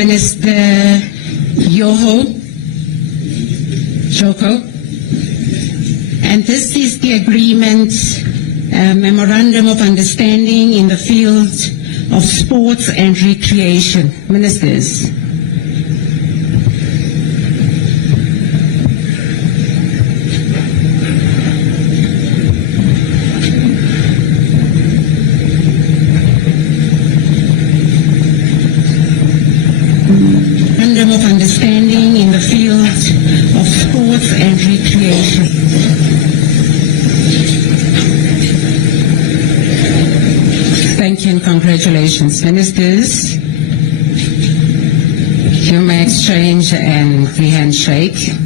Minister Joko. And this is the agreement, Memorandum of Understanding in the field of sports and recreation. Ministers. Memorandum of Understanding in the field of sports and recreation. Thank you and congratulations. Ministers, you may exchange and the handshake.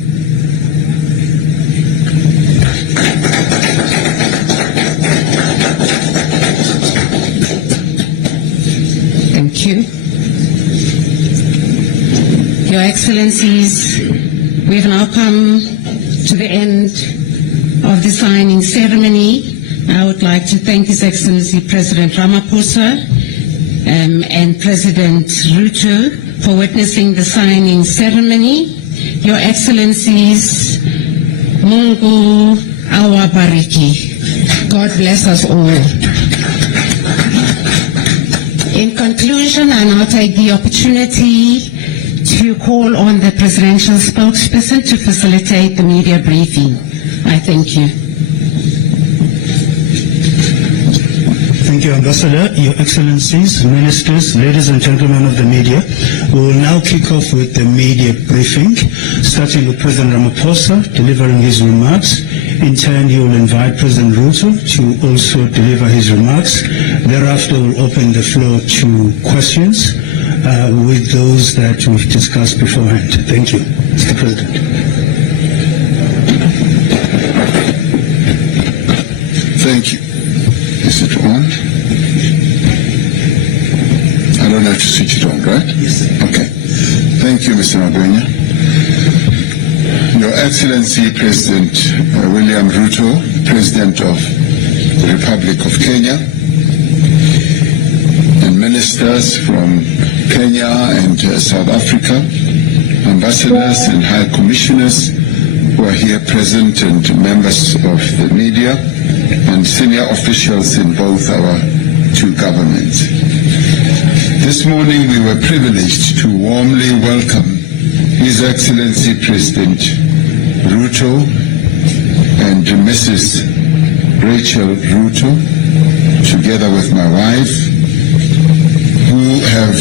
Thank you. Your Excellencies, we have now come to the end of the signing ceremony. I would like to thank His Excellency President Ramaphosa and President RUTO for witnessing the signing ceremony. Your Excellencies, Mungu awabariki. God bless us all. In conclusion, I now take the opportunity to call on the presidential spokesperson to facilitate the media briefing. I thank you. Thank you, Ambassador. Your Excellencies, Ministers, ladies and gentlemen of the media, we will now kick off with the media briefing, starting with President Ramaphosa delivering his remarks. In turn, he will invite President RUTO to also deliver his remarks. Thereafter, we'll open the floor to questions with those that we've discussed beforehand. Thank you, Mr. President. Thank you. Is it on? I don't have to switch it on, right? Yes, sir. Okay. Thank you, Mr. Magwenya. Your Excellency President William RUTO, President of the Republic of Kenya, and ministers from Kenya and South Africa, ambassadors and high commissioners who are here present, and members of the media, and senior officials in both our two governments. This morning we were privileged to warmly welcome His Excellency President RUTO and Mrs. Rachel RUTO, together with my wife, who have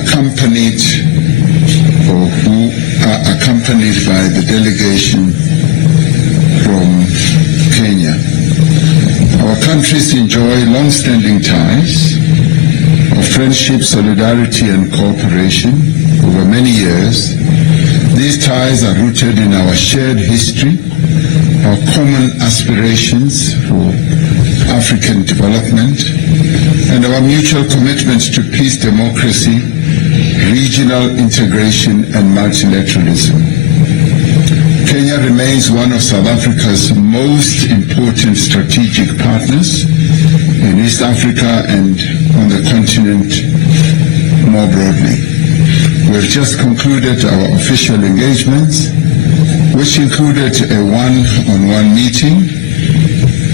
accompanied or who are accompanied by the delegation from Kenya. Our countries enjoy long-standing ties of friendship, solidarity, and cooperation over many years. These ties are rooted in our shared history, our common aspirations for African development, and our mutual commitment to peace, democracy, regional integration, and multilateralism. Kenya remains one of South Africa's most important strategic partners in East Africa and on the continent more broadly. We've just concluded our official engagements, which included a one-on-one meeting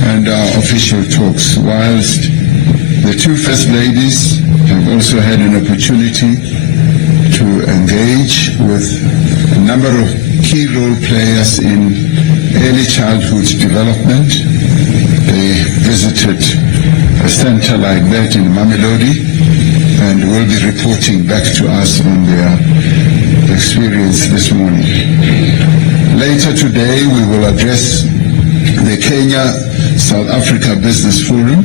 and our official talks, whilst the two First Ladies have also had an opportunity to engage with a number of key role players in early childhood development. They visited a center like that in Mamelodi and will be reporting back to us on their experience this morning. Later today, we will address the Kenya-South Africa Business Forum.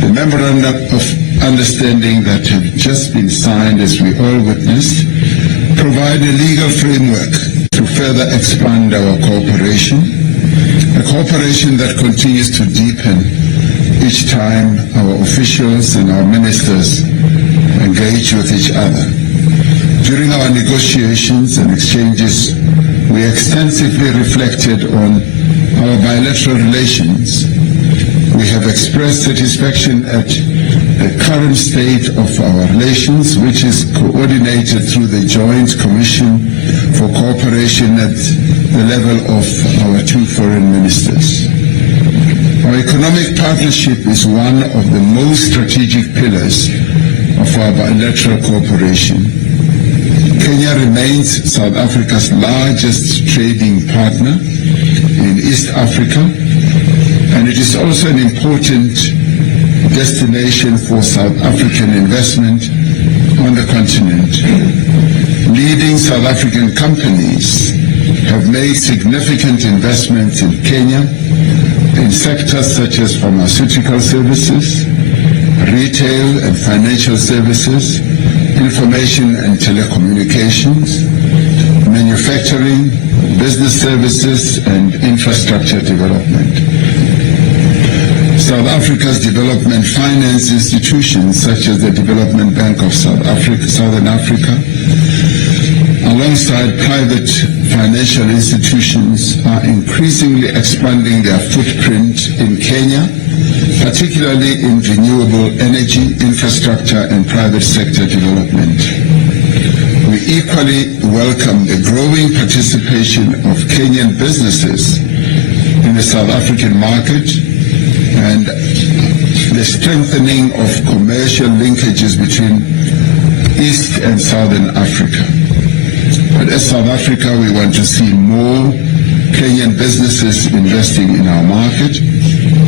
The Memorandum of Understanding that have just been signed, as we all witnessed, provide a legal framework to further expand our cooperation, a cooperation that continues to deepen each time our officials and our ministers engage with each other. During our negotiations and exchanges, we extensively reflected on our bilateral relations. We have expressed satisfaction at the current state of our relations, which is coordinated through the Joint Commission for Cooperation at the level of our two foreign ministers. Our economic partnership is one of the most strategic pillars of our bilateral cooperation. Kenya remains South Africa's largest trading partner in East Africa, and it is also an important destination for South African investment on the continent. Leading South African companies have made significant investments in Kenya in sectors such as pharmaceutical services, retail and financial services, information and telecommunications, manufacturing, business services, and infrastructure development. South Africa's development finance institutions, such as the Development Bank of Southern Africa, alongside private financial institutions, are increasingly expanding their footprint in Kenya, particularly in renewable energy, infrastructure, and private sector development. We equally welcome the growing participation of Kenyan businesses in the South African market and the strengthening of commercial linkages between East and Southern Africa. But as South Africa, we want to see more Kenyan businesses investing in our market,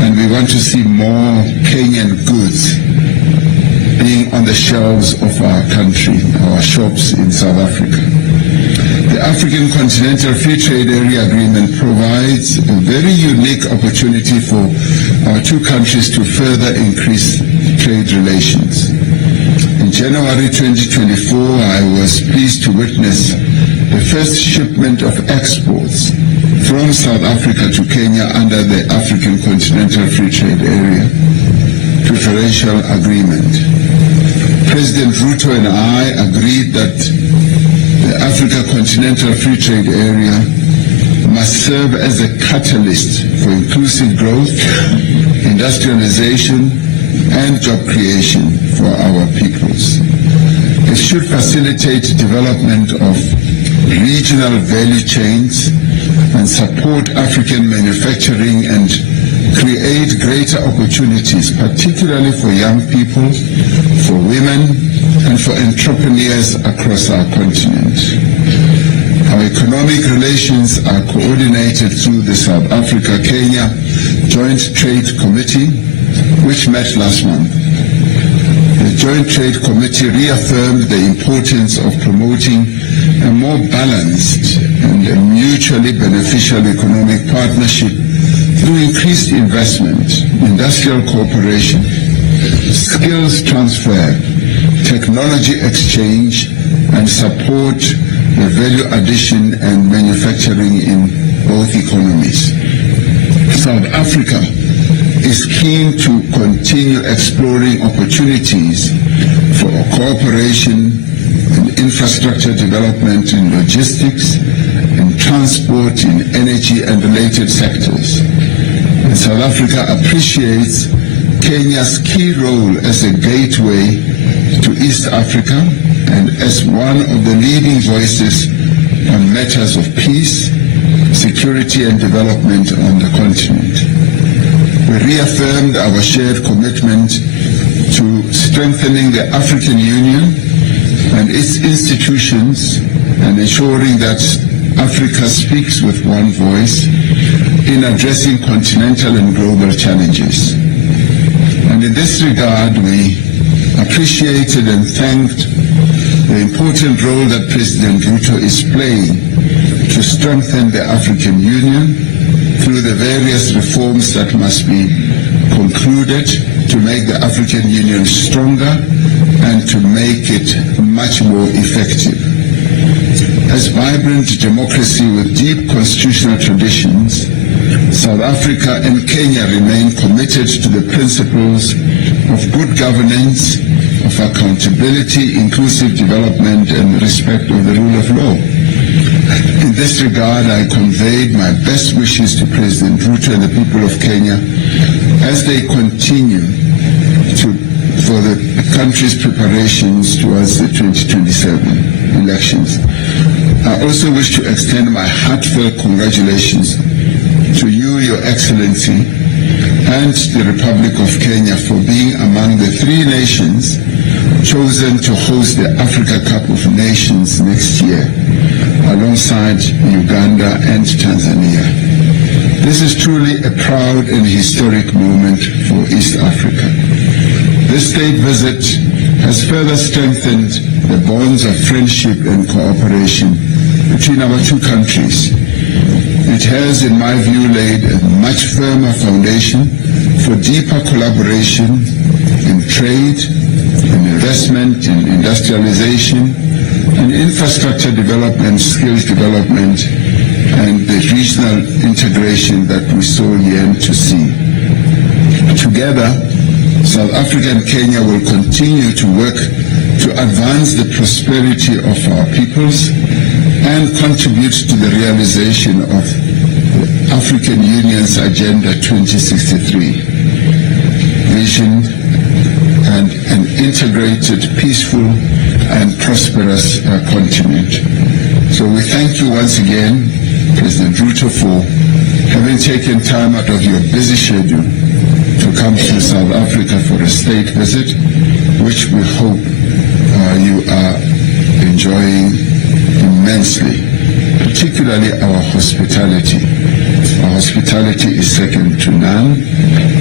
and we want to see more Kenyan goods being on the shelves of our country, our shops in South Africa. The African Continental Free Trade Area Agreement provides a very unique opportunity for our two countries to further increase trade relations. In January 2024, I was pleased to witness the first shipment of exports from South Africa to Kenya under the African Continental Free Trade Area Preferential Agreement. President RUTO and I agreed that the Africa Continental Free Trade Area must serve as a catalyst for inclusive growth, industrialization, and job creation for our peoples. It should facilitate development of regional value chains and support African manufacturing and create greater opportunities, particularly for young people, for women, and for entrepreneurs across our continent. Our economic relations are coordinated through the South Africa-Kenya Joint Trade Committee, which met last month. The Joint Trade Committee reaffirmed the importance of promoting a more balanced and a mutually beneficial economic partnership through increased investment, industrial cooperation, skills transfer, technology exchange, and support the value addition and manufacturing in both economies. South Africa is keen to continue exploring opportunities for cooperation in infrastructure development in logistics, in transport, in energy and related sectors. And South Africa appreciates Kenya's key role as a gateway to East Africa and as one of the leading voices on matters of peace, security and development on the continent. We reaffirmed our shared commitment to strengthening the African Union and its institutions and ensuring that Africa speaks with one voice in addressing continental and global challenges. And in this regard, we appreciated and thanked the important role that President RUTO is playing to strengthen the African Union through the various reforms that must be concluded to make the African Union stronger and to make it much more effective. As vibrant democracy with deep constitutional traditions, South Africa and Kenya remain committed to the principles of good governance, of accountability, inclusive development, and respect of the rule of law. In this regard, I conveyed my best wishes to President RUTO and the people of Kenya as they continue to for the country's preparations towards the 2027 elections. I also wish to extend my heartfelt congratulations to you, Your Excellency, and the Republic of Kenya for being among the 3 nations chosen to host the Africa Cup of Nations next year, alongside Uganda and Tanzania. This is truly a proud and historic moment for East Africa. This state visit has further strengthened the bonds of friendship and cooperation between our 2 countries. It has, in my view, laid a much firmer foundation for deeper collaboration in trade, in investment, in industrialization, in infrastructure development, skills development, and the regional integration that we so yearn to see. Together, South Africa and Kenya will continue to work to advance the prosperity of our peoples and contribute to the realization of the African Union's Agenda 2063 vision and an integrated, peaceful, and prosperous continent. So we thank you once again, President Ruto, for having taken time out of your busy schedule to come to South Africa for a state visit, which we hope you are enjoying immensely, particularly our hospitality. Our hospitality is second to none,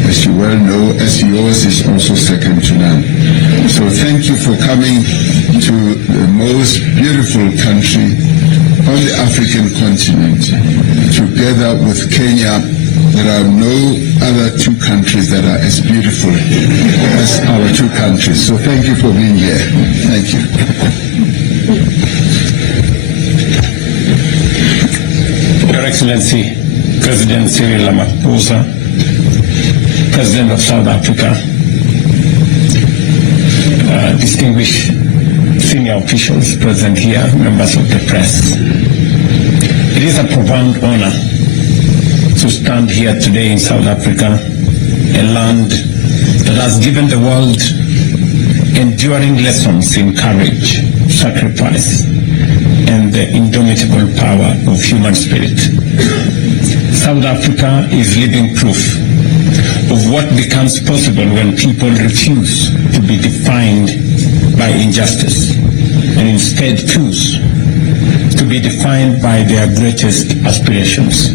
as you well know, as yours is also second to none. So thank you for coming to the most beautiful country on the African continent. Together with Kenya, there are no other 2 countries that are as beautiful as our 2 countries. So thank you for being here. Thank you. Your Excellency, President Cyril Ramaphosa, President of South Africa, distinguished senior officials present here, members of the press. It is a profound honor to stand here today in South Africa, a land that has given the world enduring lessons in courage, sacrifice, and the indomitable power of human spirit. South Africa is living proof of what becomes possible when people refuse to be defined by injustice and instead choose to be defined by their greatest aspirations.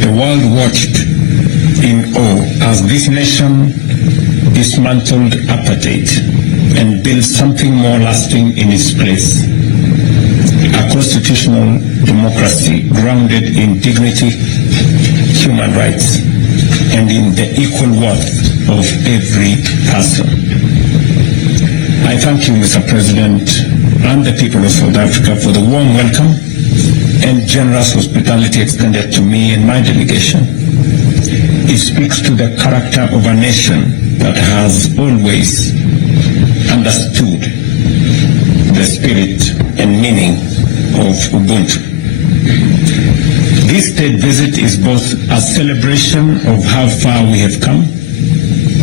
The world watched in awe as this nation dismantled apartheid and built something more lasting in its place. A constitutional democracy grounded in dignity, human rights, and in the equal worth of every person. I thank you, Mr. President, and the people of South Africa for the warm welcome and generous hospitality extended to me and my delegation. It speaks to the character of a nation that has always understood the spirit and meaning of Ubuntu. This state visit is both a celebration of how far we have come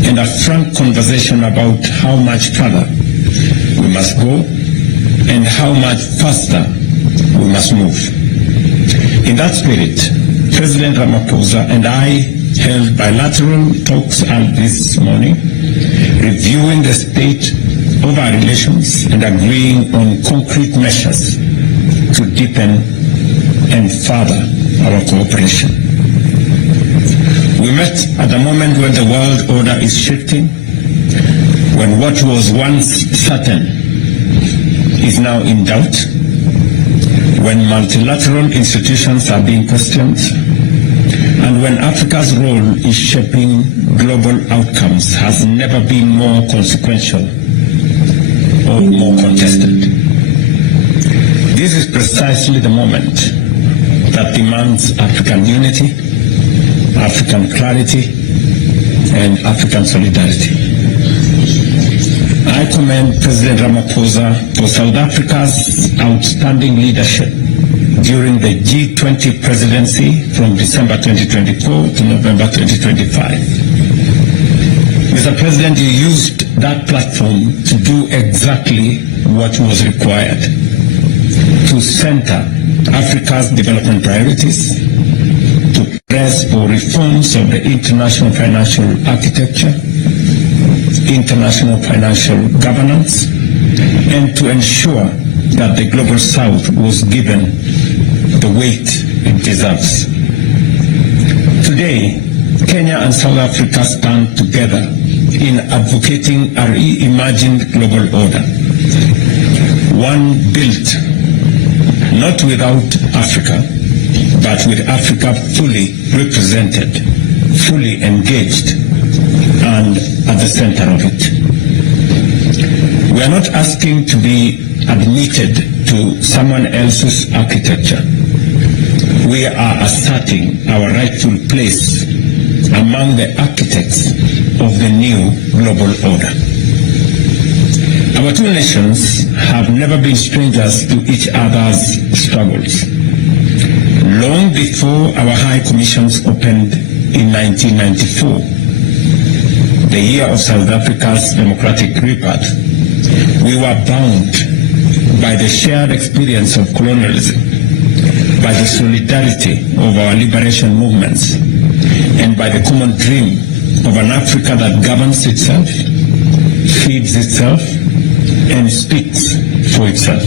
and a frank conversation about how much further we must go and how much faster we must move. In that spirit, President Ramaphosa and I held bilateral talks this morning, reviewing the state of our relations and agreeing on concrete measures to deepen and further our cooperation. We met at a moment when the world order is shifting, when what was once certain is now in doubt, when multilateral institutions are being questioned, and when Africa's role in shaping global outcomes has never been more consequential or more contested. This is precisely the moment that demands African unity, African clarity, and African solidarity. I commend President Ramaphosa for South Africa's outstanding leadership during the G20 presidency from December 2024 to November 2025. Mr. President, you used that platform to do exactly what was required, to center Africa's development priorities, to press for reforms of the international financial architecture, international financial governance, and to ensure that the Global South was given the weight it deserves. Today, Kenya and South Africa stand together in advocating a reimagined global order, one built not without Africa, but with Africa fully represented, fully engaged, and at the center of it. We are not asking to be admitted to someone else's architecture. We are asserting our rightful place among the architects of the new global order. Our two nations have never been strangers to each other's struggles. Long before our high commissions opened in 1994, the year of South Africa's democratic rebirth, we were bound by the shared experience of colonialism, by the solidarity of our liberation movements, and by the common dream of an Africa that governs itself, feeds itself, and speaks for itself.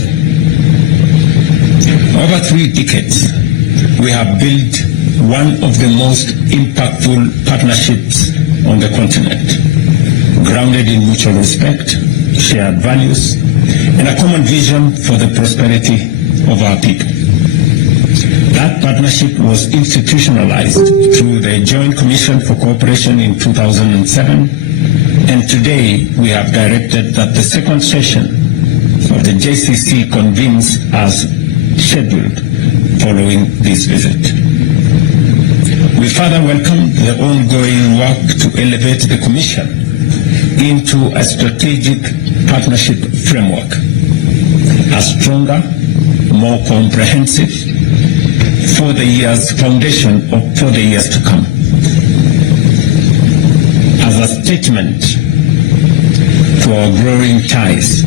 Over 3 decades, we have built one of the most impactful partnerships on the continent, grounded in mutual respect, shared values, and a common vision for the prosperity of our people. That partnership was institutionalized through the Joint Commission for Cooperation in 2007, and today we have directed that the second session of the JCC convenes as scheduled following this visit. We further welcome the ongoing work to elevate the Commission into a strategic partnership framework, a stronger, more comprehensive foundation for the years to come. As a statement to our growing ties,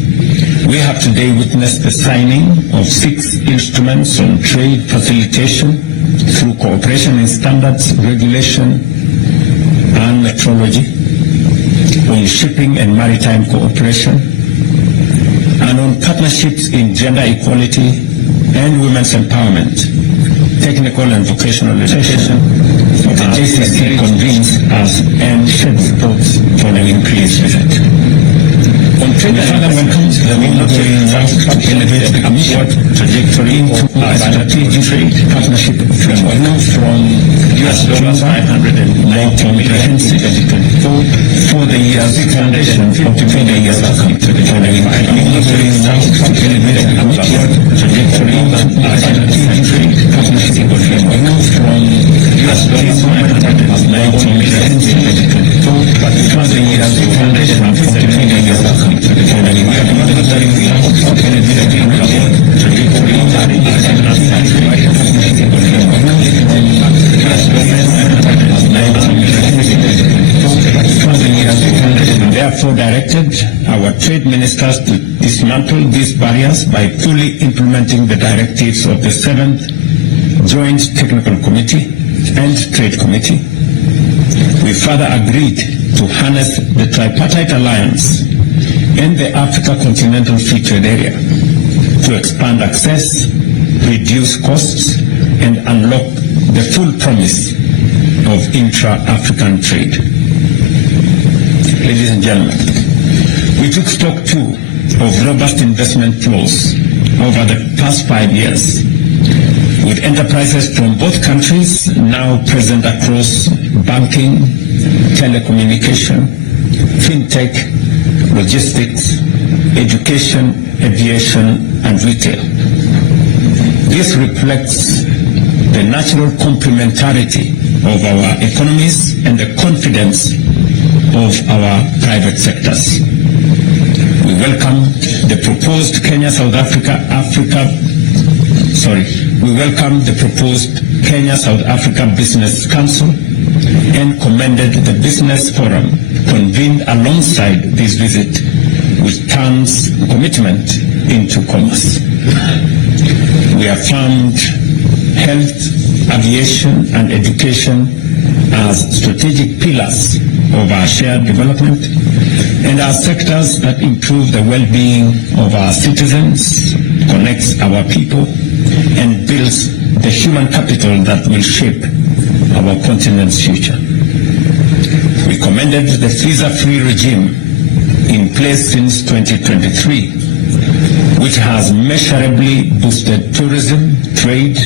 we have today witnessed the signing of 6 instruments on trade facilitation through cooperation in standards, regulation, and metrology, on shipping and maritime cooperation, and on partnerships in gender equality and women's empowerment, technical and vocational education. The JCC convenes as and shed reports following this visit. On trade, further welcomes the ongoing work to elevate the Commission trajectory into a strategic trade partnership framework from $590 million for the years foundation for the years to come. Following ongoing work to elevate the Commission trajectory into a strategic trade partnership framework from $590 million for the years foundation for the years to come. Therefore directed our trade ministers to dismantle these barriers by fully implementing the directives of the 7th Joint Technical Committee and Trade Committee. We further agreed to harness the tripartite alliance and the Africa Continental Free Trade Area to expand access, reduce costs, and unlock the full promise of intra-African trade. Ladies and gentlemen, we took stock too of robust investment flows over the past 5 years, with enterprises from both countries now present across banking, telecommunication, fintech, logistics, education, aviation, and retail. This reflects the natural complementarity of our economies and the confidence of our private sectors. We welcome the proposed Kenya-South Africa Business Council and commended the business forum convened alongside this visit, which turns commitment into commerce. We affirmed health, aviation, and education as strategic pillars of our shared development and are sectors that improve the well-being of our citizens, connects our people, and builds the human capital that will shape our continent's future. We commended the visa-free regime in place since 2023, which has measurably boosted tourism, trade,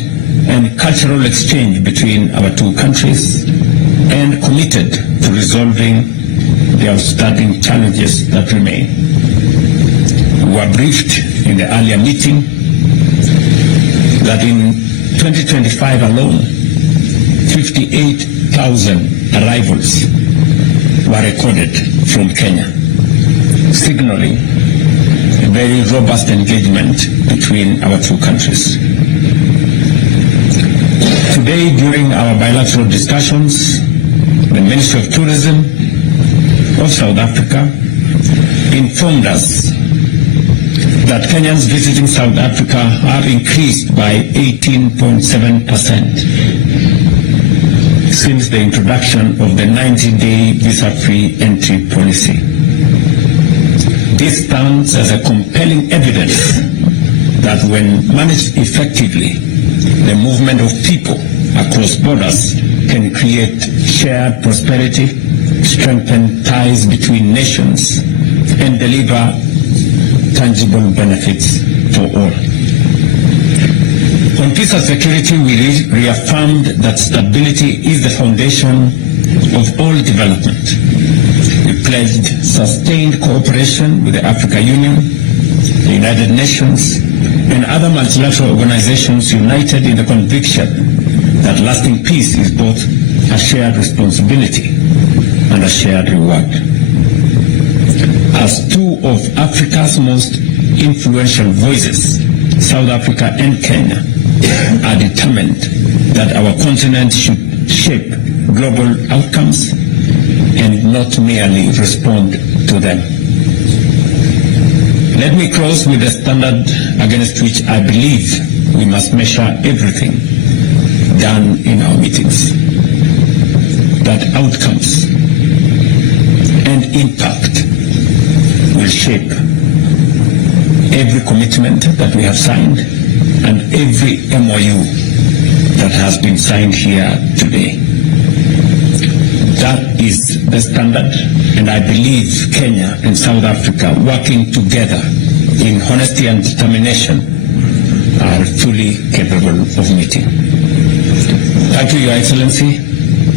and cultural exchange between our two countries, and committed to resolving the outstanding challenges that remain. We were briefed in the earlier meeting that in 2025 alone, 58,000 arrivals were recorded from Kenya, signaling a very robust engagement between our two countries. Today, during our bilateral discussions, the Ministry of Tourism of South Africa informed us that Kenyans visiting South Africa have increased by 18.7% since the introduction of the 90-day visa-free entry policy. This stands as a compelling evidence that when managed effectively, the movement of people across borders can create shared prosperity, strengthen ties between nations, and deliver tangible benefits for all. On peace and security, we reaffirmed that stability is the foundation of all development. We pledged sustained cooperation with the African Union, the United Nations, and other multilateral organizations united in the conviction that lasting peace is both a shared responsibility and a shared reward. As two of Africa's most influential voices, South Africa and Kenya are determined that our continent should shape global outcomes and not merely respond to them. Let me close with a standard against which I believe we must measure everything done in our meetings. That outcomes and impact will shape every commitment that we have signed and every MOU that has been signed here today. That is the standard, and I believe Kenya and South Africa working together in honesty and determination are fully capable of meeting. Thank you, Your Excellency,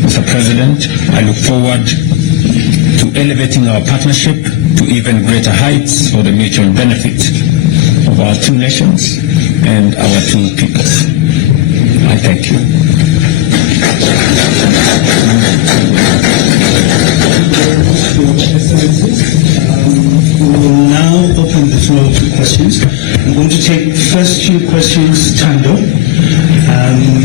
Mr. President. I look forward to elevating our partnership to even greater heights for the mutual benefit of our two nations and our two peoples. I thank you. We will now open the floor to questions. I'm going to take first few questions, Tando, and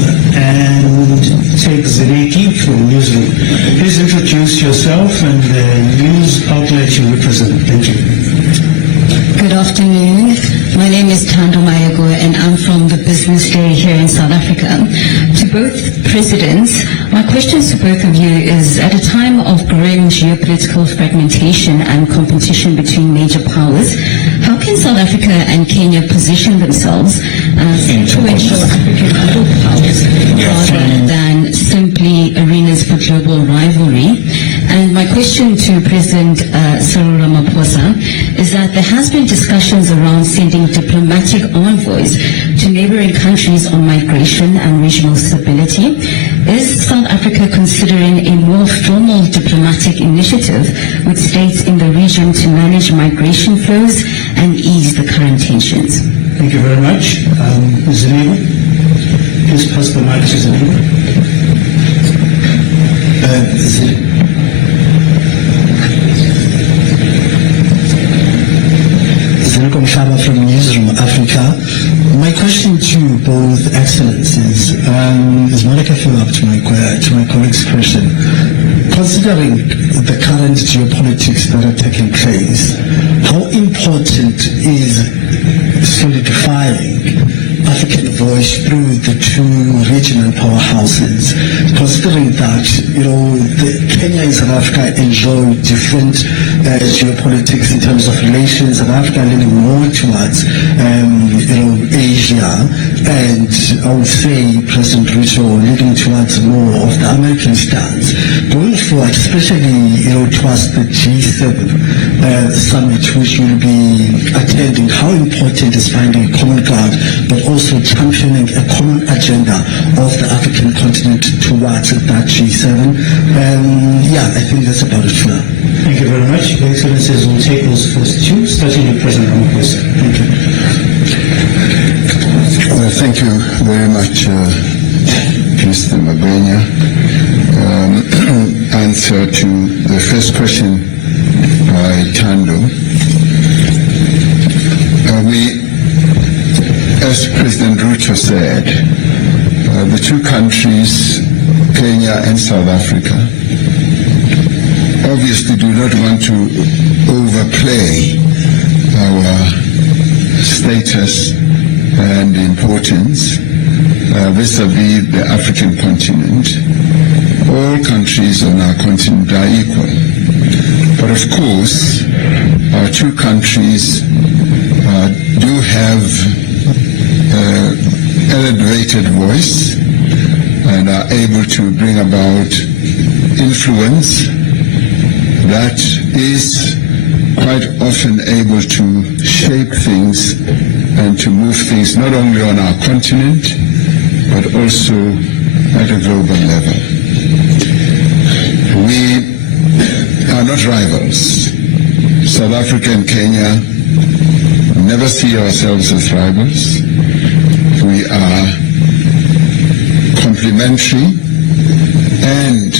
take Zereki from Newsroom. Please introduce yourself and the news outlet you represent. Thank you. Good afternoon. My name is Tando Mayago and I'm from the Business Day here in South Africa. To both presidents, my question to both of you is, at a time of growing geopolitical fragmentation and competition between major powers, how can South Africa and Kenya position themselves as influential African middle powers rather than simply arenas for global rivalry? And my question to President Cyril Ramaphosa is that there has been discussions around sending diplomatic envoys to neighboring countries on migration and regional stability. Is South Africa considering a more formal diplomatic initiative with states in the region to manage migration flows and ease the current tensions? Thank you very much. Zaniba, please pass the mic to Zaniba. From Newsroom Africa. My question to both excellencies. As Monica follow up to my colleague's question, considering the current geopolitics that are taking place, how important is solidifying African voice through the two regional powerhouses, considering that, Kenya and South Africa enjoy different geopolitics in terms of relations, South Africa leaning more towards, Asia, and I would say President RUTO leaning towards more of the American stance. Going forward, especially, towards the G7 summit, which will be attending, how important is finding a common ground, but also championing a common agenda of the African continent towards that G7. I think that's about it for now. Thank you very much. Your Excellencies will take those first two, starting with President Ramaphosa. Thank you. Thank you very much, Mr. Magwenya. Answer to the first question by Tando. As President RUTO said, the two countries, Kenya and South Africa, obviously do not want to overplay our status and importance vis-a-vis the African continent. All countries on our continent are equal. But of course, our two countries do have elevated voice and are able to bring about influence that is quite often able to shape things and to move things not only on our continent but also at a global level. We are not rivals. South Africa and Kenya never see ourselves as rivals. We are complementary, and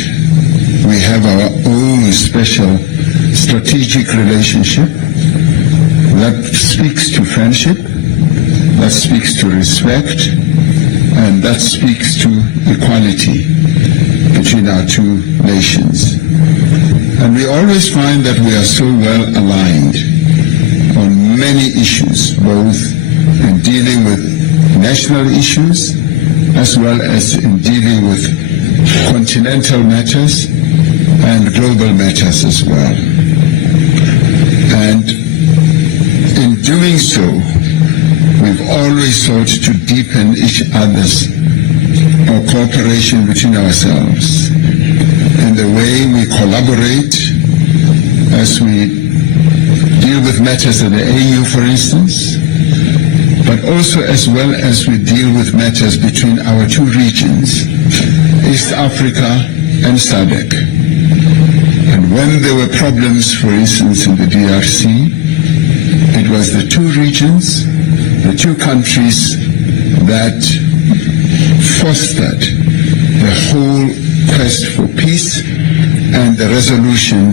we have our own special strategic relationship that speaks to friendship, that speaks to respect, and that speaks to equality between our two nations. And we always find that we are so well aligned on many issues, both in dealing with national issues as well as in dealing with continental matters and global matters as well. And in doing so, we've always sought to deepen each other's cooperation between ourselves in the way we collaborate as we deal with matters at the AU, for instance, but also as well as we deal with matters between our two regions, East Africa and SADC. And when there were problems, for instance, in the DRC, it was the two regions, the two countries that fostered the whole quest for peace and the resolution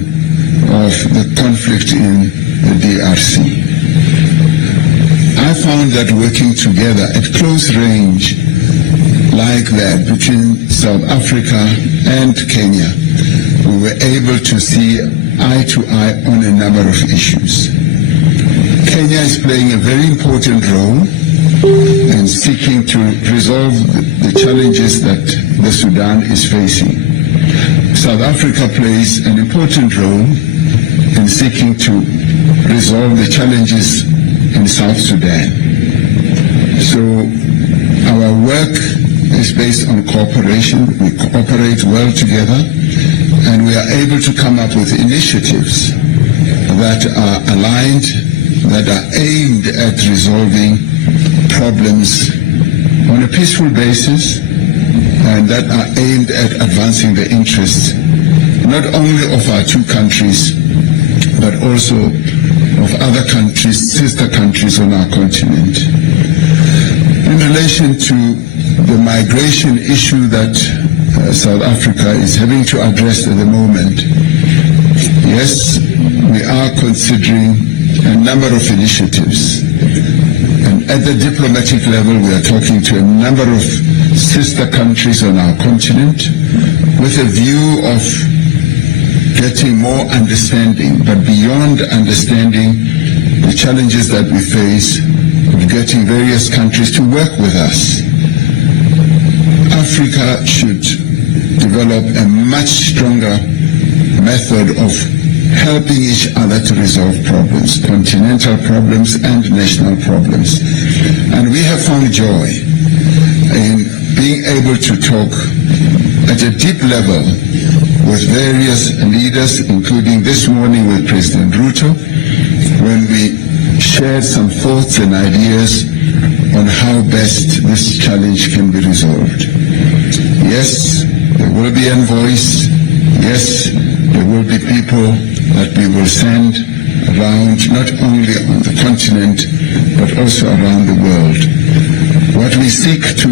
of the conflict in the DRC. I found that working together at close range like that between South Africa and Kenya, we were able to see eye to eye on a number of issues. Kenya is playing a very important role in seeking to resolve the challenges that the Sudan is facing. South Africa plays an important role in seeking to resolve the challenges in South Sudan. So our work is based on cooperation. We cooperate well together, and we are able to come up with initiatives that are aligned, that are aimed at resolving problems on a peaceful basis, and that are aimed at advancing the interests not only of our two countries, but also of other countries, sister countries on our continent. In relation to the migration issue that South Africa is having to address at the moment, yes, we are considering a number of initiatives, and at the diplomatic level, we are talking to a number of sister countries on our continent with a view of getting more understanding, but beyond understanding the challenges that we face of getting various countries to work with us. Africa should develop a much stronger method of helping each other to resolve problems, continental problems and national problems. And we have found joy in being able to talk at a deep level with various leaders, including this morning with President RUTO, when we shared some thoughts and ideas on how best this challenge can be resolved. Yes, there will be envoys. Yes, there will be people that we will send around, not only on the continent, but also around the world. What we seek to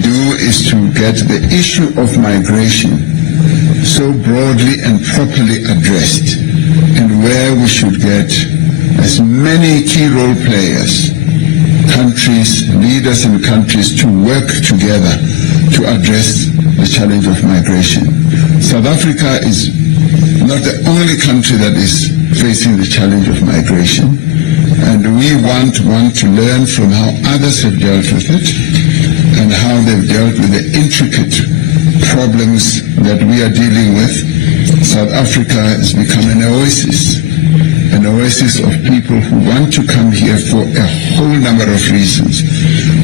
do is to get the issue of migration so broadly and properly addressed, and where we should get as many key role players, countries, leaders in countries to work together to address the challenge of migration. South Africa is not the only country that is facing the challenge of migration, and we want to learn from how others have dealt with it and how they've dealt with the intricate problems that we are dealing with. South Africa has become an oasis of people who want to come here for a whole number of reasons.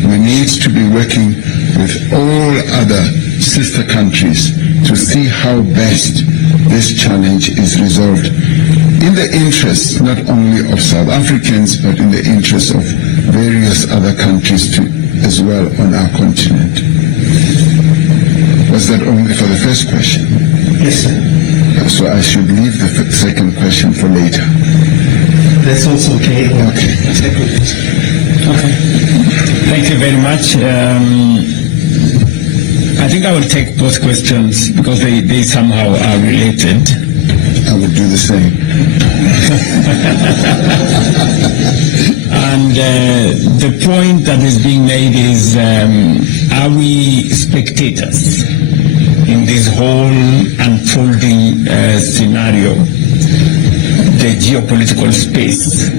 We need to be working with all other sister countries to see how best this challenge is resolved in the interests not only of South Africans, but in the interests of various other countries too, as well on our continent. Was that only for the first question? Yes, sir. So I should leave the second question for later. That's also okay. Okay. Okay. Thank you very much. I think I will take both questions because they somehow are related. I will do the same. And the point that is being made is, are we spectators in this whole unfolding scenario, the geopolitical space?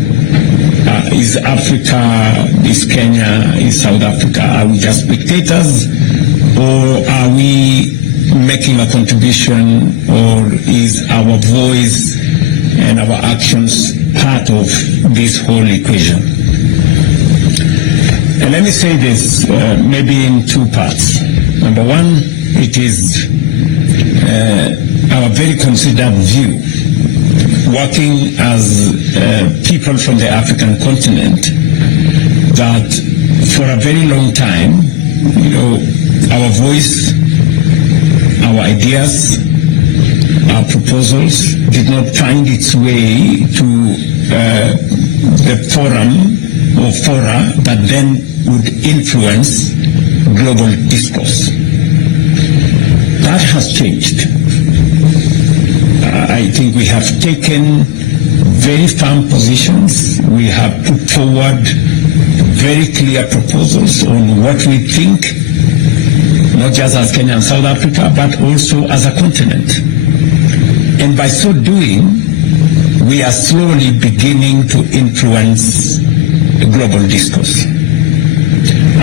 Is Africa, is Kenya, is South Africa, are we just spectators, or are we making a contribution, or is our voice and our actions part of this whole equation? And let me say this maybe in two parts. Number one, it is our very considered view, working as people from the African continent, that for a very long time, our voice, our ideas, our proposals did not find its way to the forum or fora that then would influence global discourse. That has changed. I think we have taken very firm positions. We have put forward very clear proposals on what we think, not just as Kenya and South Africa, but also as a continent. And by so doing, we are slowly beginning to influence the global discourse.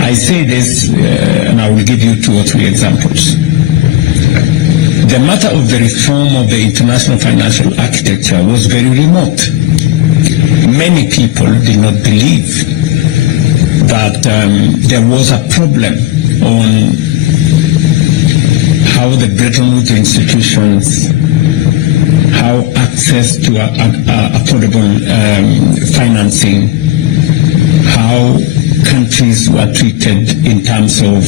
I say this, and I will give you 2 or 3 examples. The matter of the reform of the international financial architecture was very remote. Many people did not believe that there was a problem on how the Bretton Woods institutions, how access to affordable financing, how countries were treated in terms of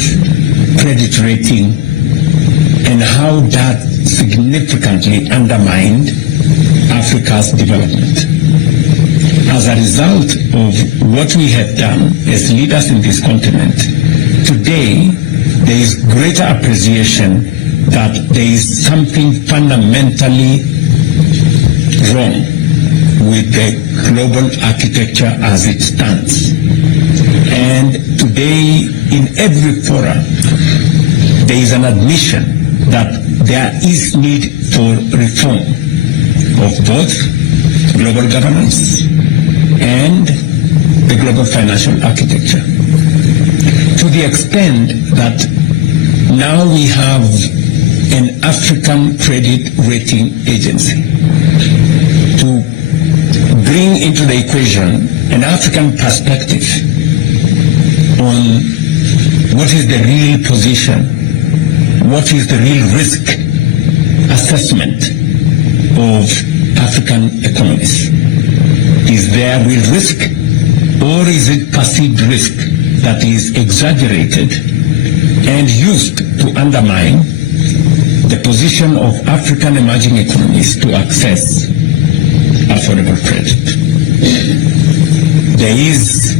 credit rating, and how that significantly undermined Africa's development. As a result of what we have done as leaders in this continent, today there is greater appreciation that there is something fundamentally wrong with the global architecture as it stands. in every forum, there is an admission that there is need for reform of both global governance and the global financial architecture. To the extent that now we have an African credit rating agency to bring into the equation an African perspective on what is the real position, what is the real risk assessment of African economies. Is there real risk, or is it perceived risk that is exaggerated and used to undermine the position of African emerging economies to access affordable credit? There is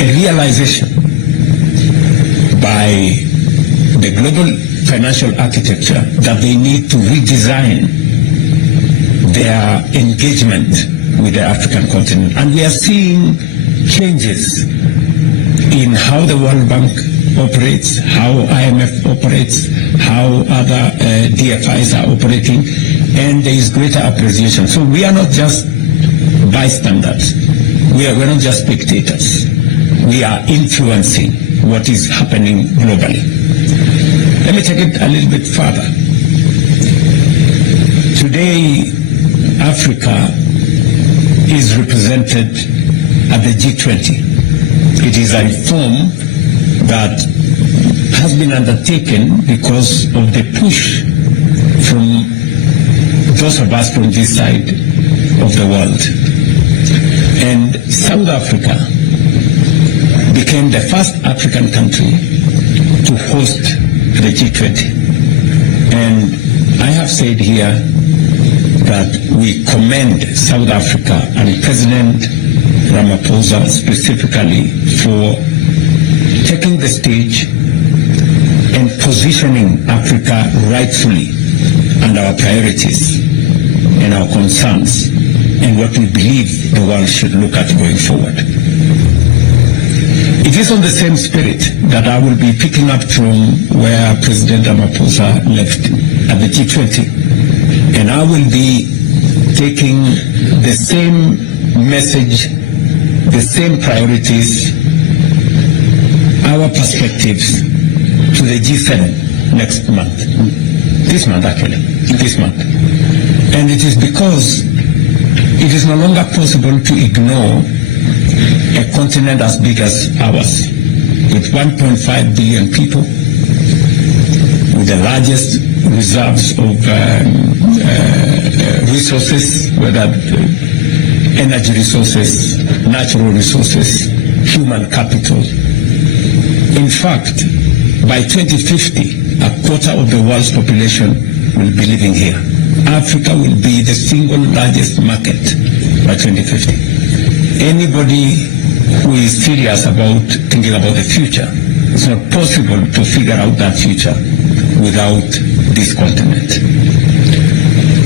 a realization by the global financial architecture that they need to redesign their engagement with the African continent. And we are seeing changes in how the World Bank operates, how IMF operates, how other DFIs are operating, and there is greater appreciation. So we are not just bystanders. We're not just spectators. We are influencing what is happening globally. Let me take it a little bit further. Today, Africa is represented at the G20. It is a reform that has been undertaken because of the push from those of us from this side of the world. And South Africa became the first African country to host the G20. And I have said here that we commend South Africa and President Ramaphosa specifically for taking the stage and positioning Africa rightfully and our priorities and our concerns and what we believe the world should look at going forward. It is on the same spirit that I will be picking up from where President Ramaphosa left at the G20. And I will be taking the same message, the same priorities, our perspectives to the G7 next month. This month, actually. This month. And it is because it is no longer possible to ignore a continent as big as ours, with 1.5 billion people, with the largest reserves of resources, whether energy resources, natural resources, human capital. In fact, by 2050, a quarter of the world's population will be living here. Africa will be the single largest market by 2050. Anybody who is serious about thinking about the future, it's not possible to figure out that future without this continent.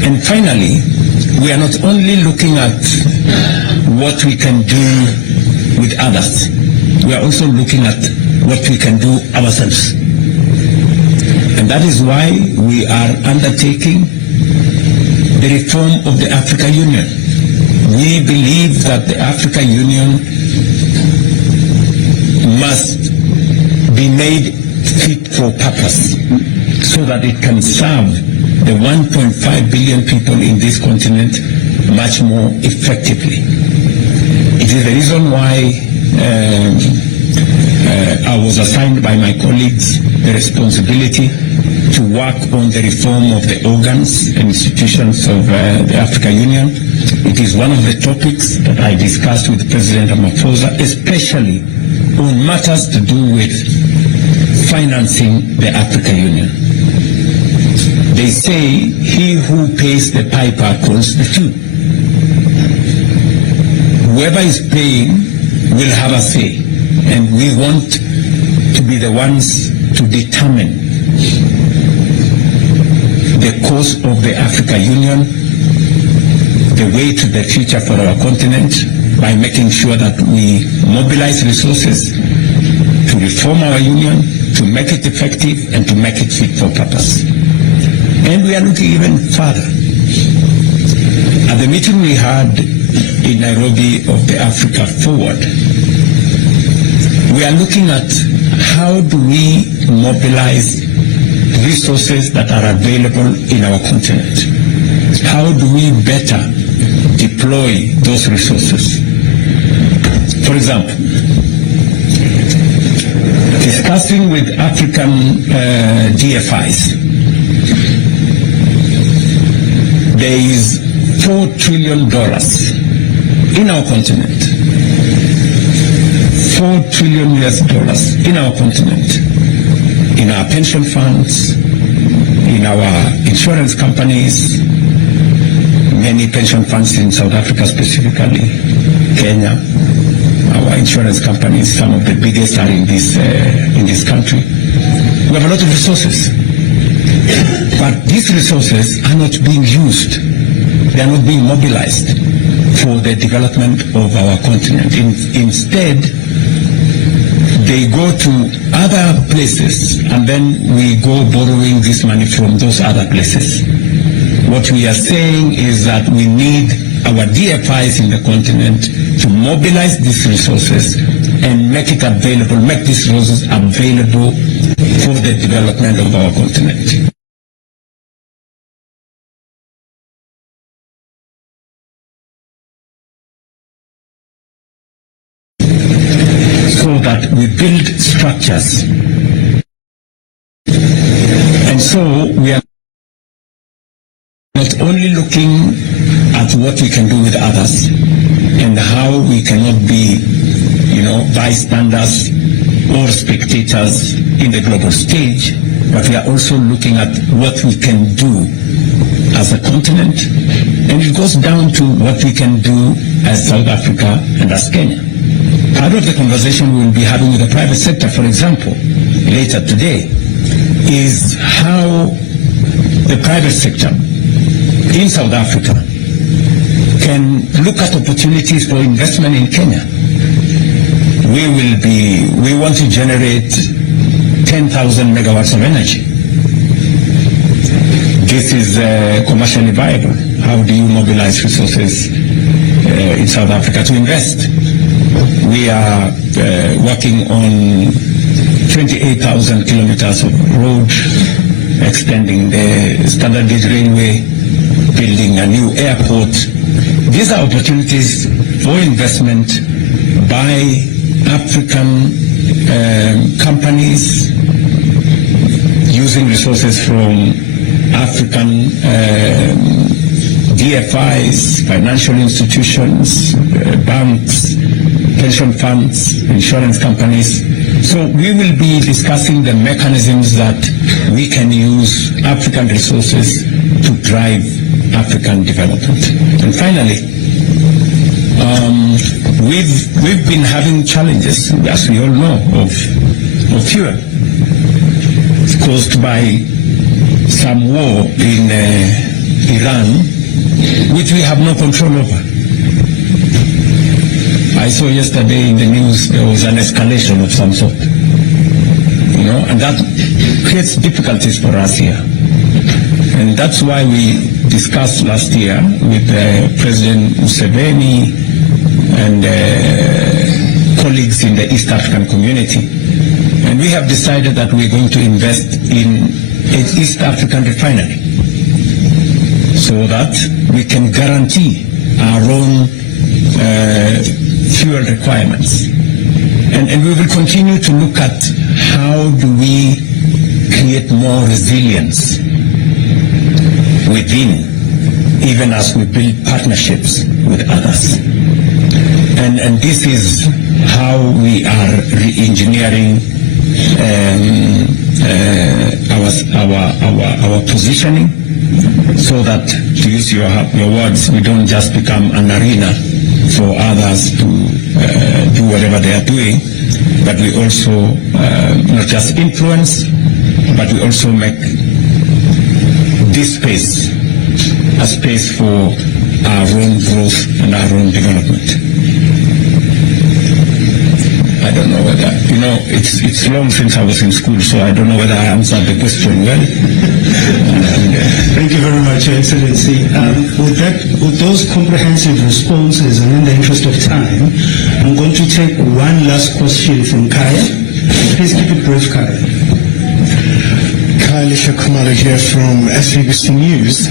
And finally, we are not only looking at what we can do with others, we are also looking at what we can do ourselves. And that is why we are undertaking the reform of the African Union. We believe that the African Union must be made fit for purpose so that it can serve the 1.5 billion people in this continent much more effectively. It is the reason why I was assigned by my colleagues the responsibility to work on the reform of the organs and institutions of the African Union. It is one of the topics that I discussed with President Ramaphosa, especially on matters to do with financing the African Union. They say he who pays the piper calls the tune. Whoever is paying will have a say, and we want to be the ones to determine the course of the African Union, the way to the future for our continent, by making sure that we mobilize resources reform our union, to make it effective, and to make it fit for purpose. And we are looking even further. At the meeting we had in Nairobi of the Africa Forward, we are looking at how do we mobilize resources that are available in our continent. How do we better deploy those resources? For example, discussing with African DFIs, there is $4 trillion in our continent. $4 trillion in our continent, in our pension funds, in our insurance companies, many pension funds in South Africa specifically, Kenya, our insurance companies, some of the biggest are in this country. We have a lot of resources, but these resources are not being used. They are not being mobilized for the development of our continent. Instead, they go to other places, and then we go borrowing this money from those other places. What we are saying is that we need our DFIs in the continent to mobilize these resources and make it available, make these resources available for the development of our continent. So that we build structures. And so we are not only looking at what we can do with others and how we cannot be, bystanders or spectators in the global stage, but we are also looking at what we can do as a continent, and it goes down to what we can do as South Africa and as Kenya. Part of the conversation we will be having with the private sector, for example, later today, is how the private sector in South Africa can look at opportunities for investment in Kenya. We want to generate 10,000 megawatts of energy. This is commercially viable. How do you mobilize resources in South Africa to invest? We are working on 28,000 kilometers of road, extending the standard gauge railway, building a new airport. These are opportunities for investment by African companies using resources from African DFIs, financial institutions, banks, pension funds, insurance companies. So we will be discussing the mechanisms that we can use African resources to drive African development. And finally, we've been having challenges, as we all know, of fuel caused by some war in Iran, which we have no control over. I saw yesterday in the news there was an escalation of some sort, and that creates difficulties for us here. And that's why we discussed last year with President Museveni and colleagues in the East African community. And we have decided that we're going to invest in an East African refinery so that we can guarantee our own fuel requirements. And we will continue to look at how do we create more resilience within, even as we build partnerships with others. And this is how we are re-engineering our positioning, so that, to use your words, we don't just become an arena for others to do whatever they are doing, but we also not just influence, but we also make this space a space for our own growth and our own development. I don't know whether, it's long since I was in school, so I don't know whether I answered the question well. Thank you very much, Your Excellency. With those comprehensive responses, and in the interest of time, I'm going to take one last question from Kaya. Please keep it brief, Kaya. Elisha Kumalo here from SABC News.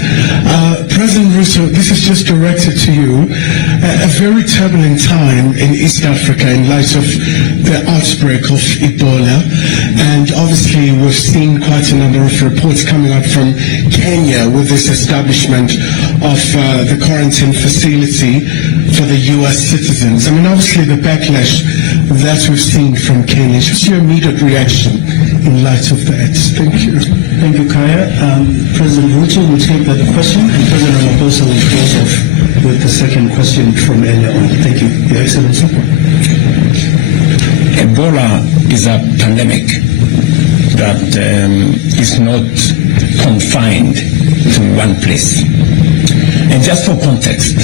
President Ruto, this is just directed to you. A very turbulent time in East Africa in light of the outbreak of Ebola. And obviously we've seen quite a number of reports coming out from Kenya with this establishment of the quarantine facility for the U.S. citizens. I mean, obviously the backlash that we've seen from Kenya. What's your immediate reaction in light of that? Thank you. Thank you, Kaya. President Ruto will take that question, and President Ramaphosa will close off with the second question from earlier on. Thank you, Your Excellency. Ebola is a pandemic that is not confined to one place. And just for context,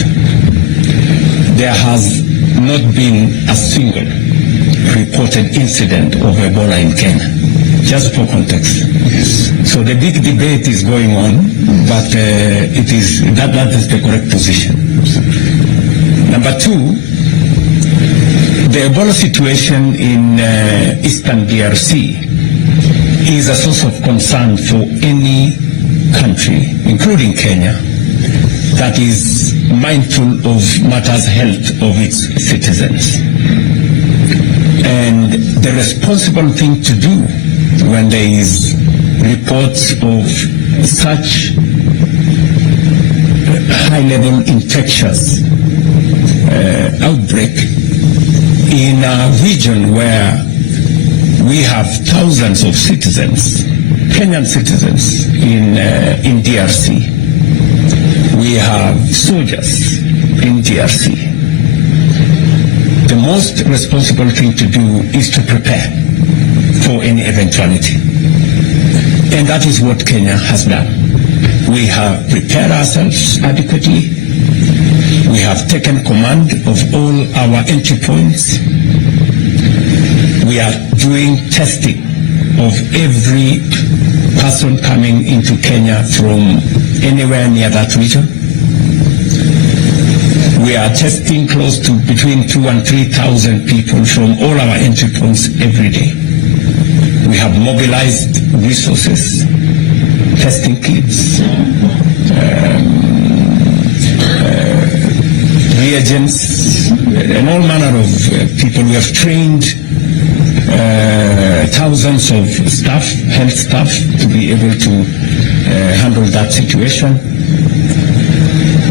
there has not been a single reported incident of Ebola in Kenya. Just for context. Yes. So the big debate is going on, but that is the correct position. Number two, the Ebola situation in Eastern DRC is a source of concern for any country, including Kenya, that is mindful of matters health of its citizens. And the responsible thing to do when there is reports of such high-level infectious outbreak in a region where we have thousands of citizens, Kenyan citizens in DRC. We have soldiers in DRC. The most responsible thing to do is to prepare for any eventuality. And that is what Kenya has done. We have prepared ourselves adequately. We have taken command of all our entry points. We are doing testing of every person coming into Kenya from anywhere near that region. We are testing close to between 2,000 and 3,000 people from all our entry points every day. We have mobilized resources, testing kits, reagents, and all manner of people. We have trained thousands of staff, health staff, to be able to handle that situation.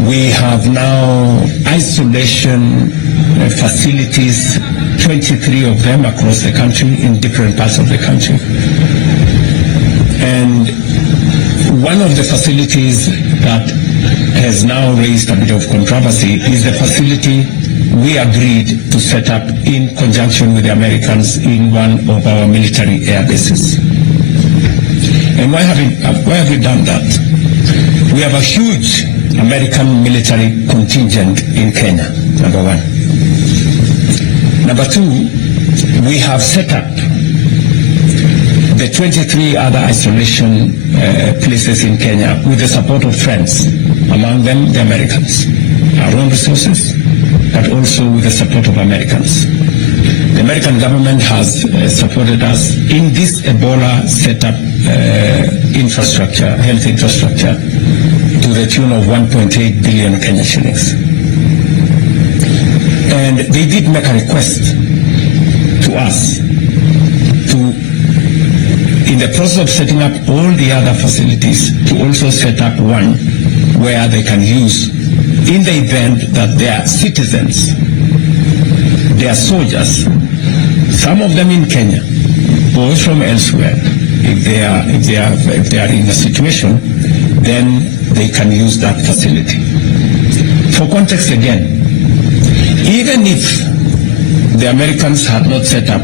We have now isolation facilities, 23 of them across the country, in different parts of the country. And one of the facilities that has now raised a bit of controversy is the facility we agreed to set up in conjunction with the Americans in one of our military air bases. And why have we done that? We have a huge American military contingent in Kenya, number one. Number two, we have set up the 23 other isolation places in Kenya with the support of friends, among them the Americans, our own resources, but also with the support of Americans. The American government has supported us in this Ebola setup infrastructure, health infrastructure, to the tune of 1.8 billion Kenya shillings. And they did make a request to us to, in the process of setting up all the other facilities, to also set up one where they can use in the event that their citizens, their soldiers, some of them in Kenya, or from elsewhere, if they are in a situation, then they can use that facility. For context again, even if the Americans had not set up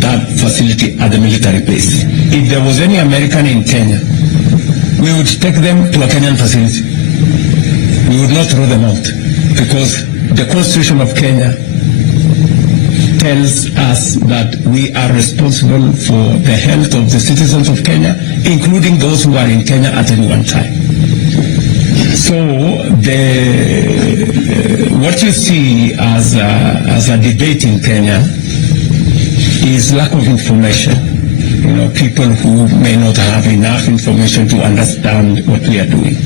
that facility at the military base, if there was any American in Kenya, we would take them to a Kenyan facility. We would not throw them out, because the Constitution of Kenya tells us that we are responsible for the health of the citizens of Kenya, including those who are in Kenya at any one time. So what you see as a debate in Kenya is lack of information. You know, people who may not have enough information to understand what we are doing.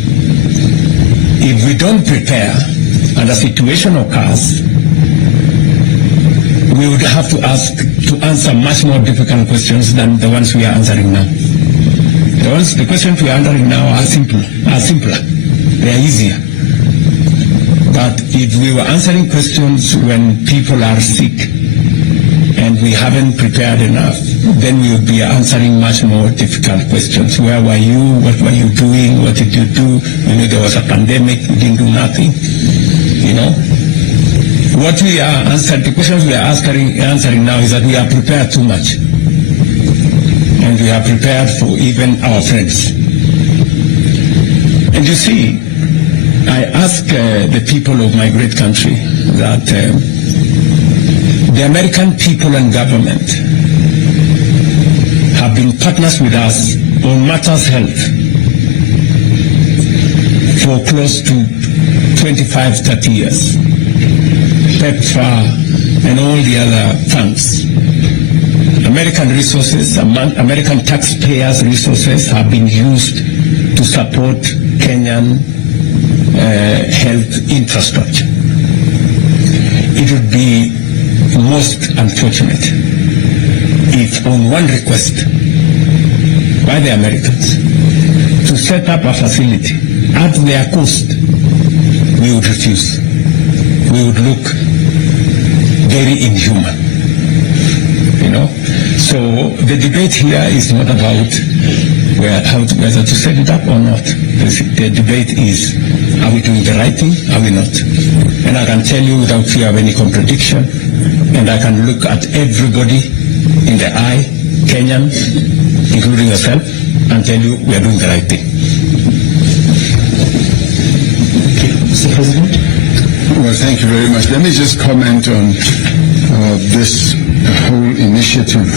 If we don't prepare and a situation occurs, we would have to answer much more difficult questions than the ones we are answering now. The questions we are answering now are simpler. They are easier. But if we were answering questions when people are sick and we haven't prepared enough, then we would be answering much more difficult questions. Where were you? What were you doing? What did you do? You know, there was a pandemic, you didn't do nothing. You know? What we are answering, the questions we are answering now is that we are prepared too much. And we are prepared for even our friends. And you see, I ask the people of my great country that the American people and government have been partners with us on matters health for close to 25, 30 years. PEPFAR and all the other funds. American resources, American taxpayers' resources have been used to support Kenyan health infrastructure. It would be most unfortunate if on one request by the Americans to set up a facility at their cost, we would refuse. We would look very inhuman, you know. So the debate here is not about whether to set it up or not. The debate is, are we doing the right thing? Are we not? And I can tell you without fear of any contradiction, and I can look at everybody in the eye, Kenyan, including yourself, and tell you we are doing the right thing. Mr. President? Well, thank you very much. Let me just comment on this whole initiative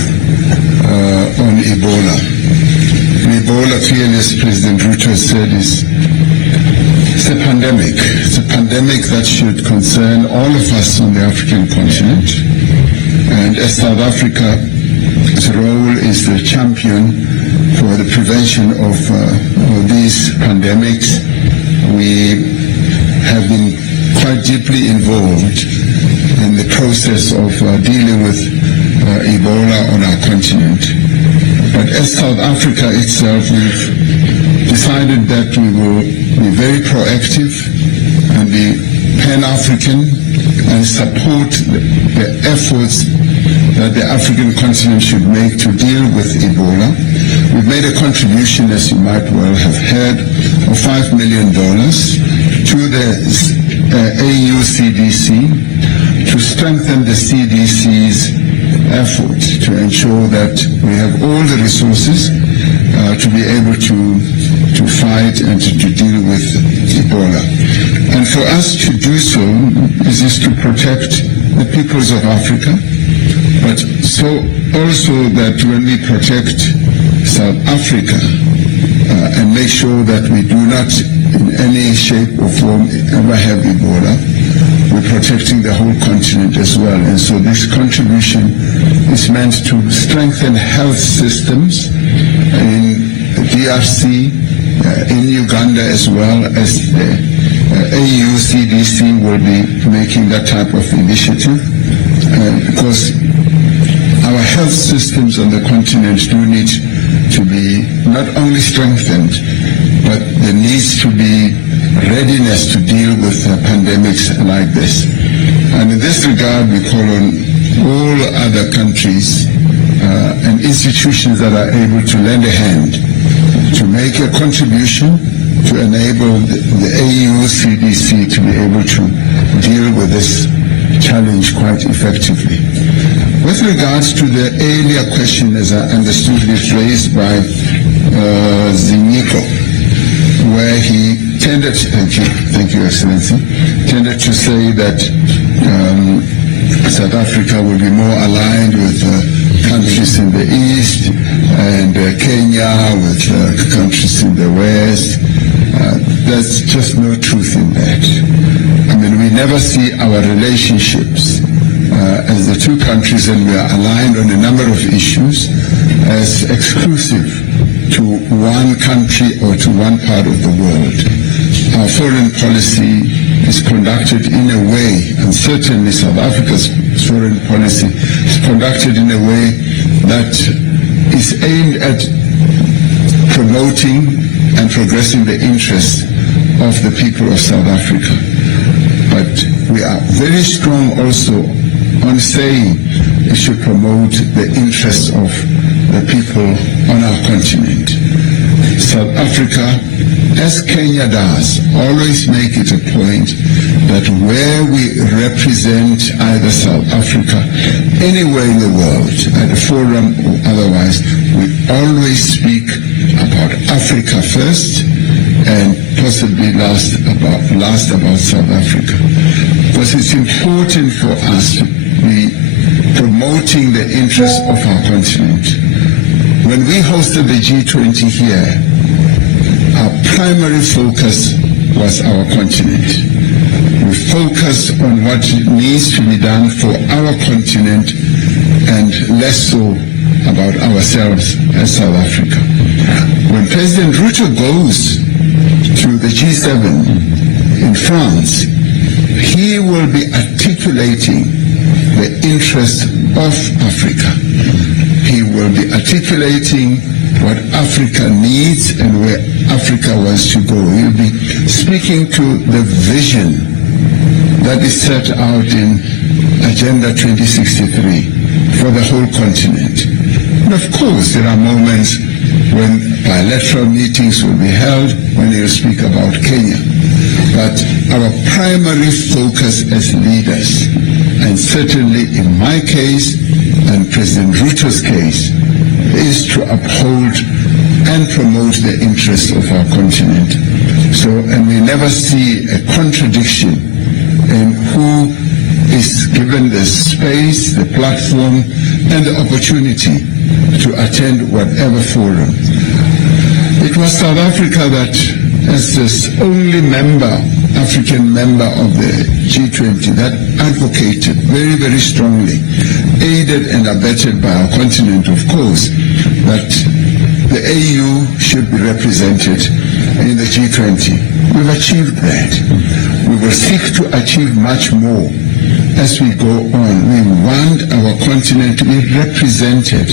on Ebola. Ebola, clearly, as President RUTO said, is a pandemic. It's a pandemic that should concern all of us on the African continent. And as South Africa's role is the champion for the prevention of these pandemics, we have been quite deeply involved in the process of dealing with Ebola on our continent. But as South Africa itself, we've decided that we will be very proactive and be Pan-African and support the efforts that the African continent should make to deal with Ebola. We've made a contribution, as you might well have heard, of $5 million to the AU CDC to strengthen the CDC's effort to ensure that we have all the resources to be able to fight and to deal with Ebola. And for us to do so is to protect the peoples of Africa, but so also that when we protect South Africa and make sure that we do not in any shape or form ever have Ebola, we're protecting the whole continent as well. And so this contribution is meant to strengthen health systems in DRC, in Uganda, as well as the AU CDC will be making that type of initiative, because our health systems on the continent do need to be not only strengthened, but there needs to be readiness to deal with pandemics like this. And in this regard, we call on all other countries and institutions that are able to lend a hand to make a contribution to enable the AU CDC to be able to deal with this challenge quite effectively. With regards to the earlier question, as I understood it, raised by Ziniko, where he tended, thank you, Excellency, tended to say that South Africa will be more aligned with countries in the east, and Kenya with countries in the west. There's just no truth in that. I mean, we never see our relationships as the two countries, and we are aligned on a number of issues, as exclusive to one country or to one part of the world. Our foreign policy is conducted in a way, and certainly South Africa's foreign policy is conducted in a way that is aimed at promoting and progressing the interests of the people of South Africa. But we are very strong also on saying it should promote the interests of the people on our continent. South Africa, as Kenya does, always make it a point that where we represent either South Africa, anywhere in the world, at a forum or otherwise, we always speak about Africa first and possibly last about South Africa. Because it's important for us to be promoting the interests of our continent. When we hosted the G20 here, our primary focus was our continent. We focused on what needs to be done for our continent and less so about ourselves as South Africa. When President RUTO goes to the G7 in France, he will be articulating the interest of Africa. He will be articulating what Africa needs and where Africa wants to go. He'll be speaking to the vision that is set out in Agenda 2063 for the whole continent. And of course, there are moments when bilateral meetings will be held when he'll speak about Kenya. But our primary focus as leaders, and certainly in my case and President RUTO's case, is to uphold and promote the interests of our continent. So, and we never see a contradiction in who is given the space, the platform, and the opportunity to attend whatever forum. It was South Africa that, as this only African member of the G20, that advocated very, very strongly, aided and abetted by our continent, of course, that the AU should be represented in the G20. We've achieved that. We will seek to achieve much more as we go on. We want our continent to be represented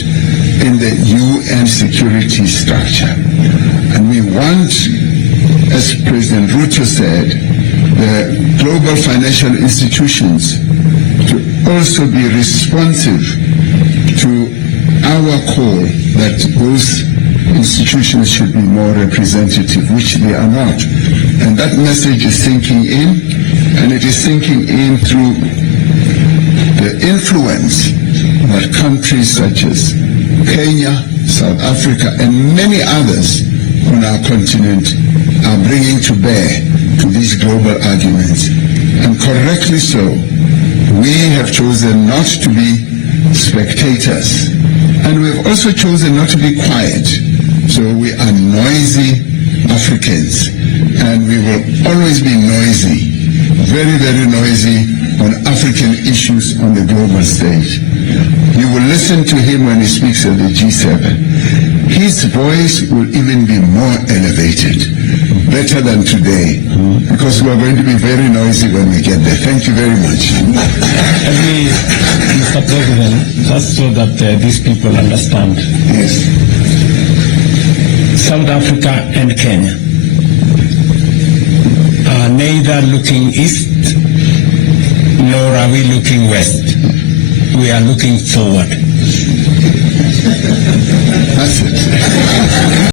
in the UN security structure. And we want, as President RUTO said, the global financial institutions to also be responsive to our call that those institutions should be more representative, which they are not. And that message is sinking in, and it is sinking in through the influence that countries such as Kenya, South Africa, and many others on our continent are bringing to bear to these global arguments. And correctly so, we have chosen not to be spectators. And we've also chosen not to be quiet. So we are noisy Africans. And we will always be noisy, very, very noisy on African issues on the global stage. You will listen to him when he speaks at the G7. His voice will even be more elevated, better than today, because we are going to be very noisy when we get there. Thank you very much. Mr. President, just so that these people understand. Yes. South Africa and Kenya are neither looking east nor are we looking west. We are looking forward. That's it.